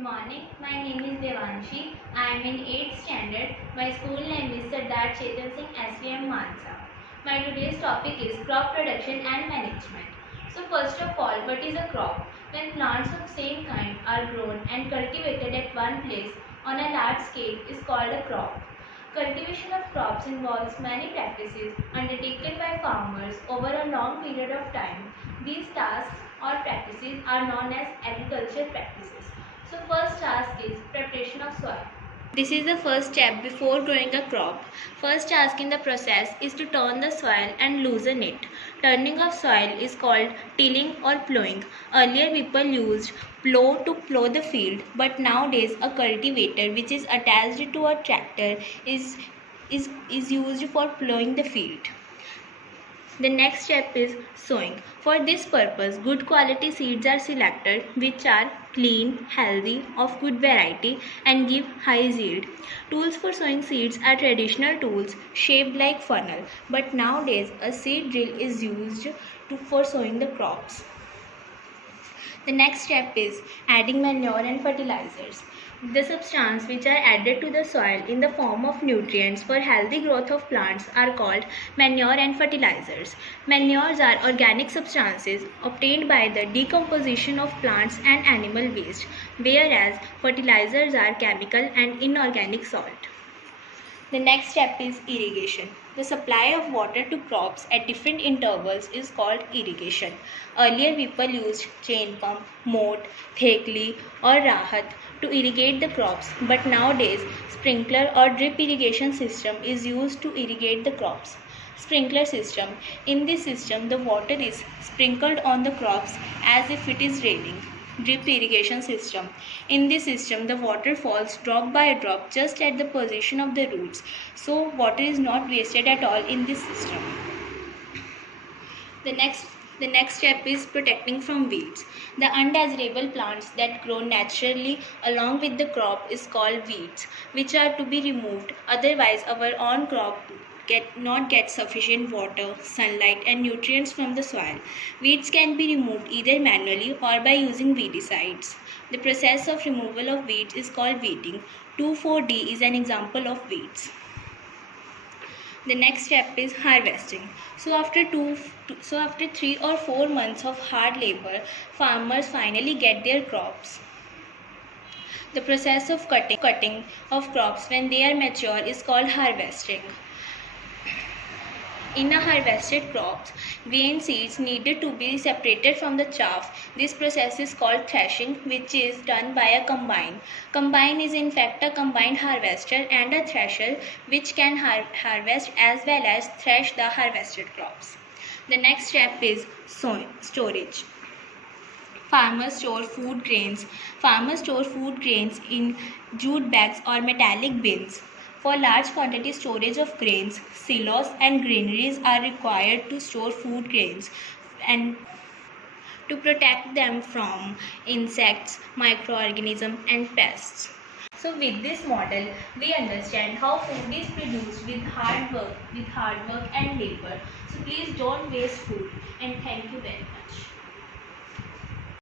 morning. My name is Devanshi. I am in 8th standard. My school name is Sardar Chetan Singh SVM Mansa. My today's topic is crop production and management. So first of all, what is a crop? When plants of same kind are grown and cultivated at one place on a large scale is called a crop. Cultivation of crops involves many practices undertaken by farmers over a long period of time. These tasks or practices are known as agricultural practices. So first task is preparation of soil. This is the first step before growing a crop. First task in the process is to turn the soil and loosen it. Turning of soil is called tilling or plowing. Earlier people used plow to plow the field, but nowadays a cultivator which is attached to a tractor is used for plowing the field. The next step is sowing. For this purpose, good quality seeds are selected which are clean, healthy, of good variety and give high yield. Tools for sowing seeds are traditional tools shaped like funnel, but nowadays a seed drill is used for sowing the crops. The next step is adding manure and fertilizers. The substances which are added to the soil in the form of nutrients for healthy growth of plants are called manure and fertilizers. Manures are organic substances obtained by the decomposition of plants and animal waste, whereas fertilizers are chemical and inorganic salt. The next step is irrigation. The supply of water to crops at different intervals is called irrigation. Earlier people used chain pump, moat, thekli or rahat to irrigate the crops, but nowadays sprinkler or drip irrigation system is used to irrigate the crops. Sprinkler system. In this system, the water is sprinkled on the crops as if it is raining. Drip irrigation system. In this system, the water falls drop by drop just at the position of the roots, so water is not wasted at all in this system. The next step is protecting from weeds. The undesirable plants that grow naturally along with the crop is called weeds, which are to be removed. Otherwise, our own crop not get sufficient water, sunlight and nutrients from the soil. Weeds can be removed either manually or by using weedicides. The process of removal of weeds is called weeding. 2,4-D is an example of weeds. The next step is harvesting. So after 3 or 4 months of hard labor, farmers finally get their crops. The process of cutting of crops when they are mature is called harvesting. In a harvested crops, grain seeds needed to be separated from the chaff. This process is called threshing, which is done by a combine. Combine is in fact a combined harvester and a thresher which can harvest as well as thresh the harvested crops. The next step is storage. Farmers store food grains. Farmers store food grains in jute bags or metallic bins. For large quantity storage of grains, silos and granaries are required to store food grains and to protect them from insects, microorganisms and pests. So with this model, we understand how food is produced with hard work and labor. So please don't waste food, and thank you very much.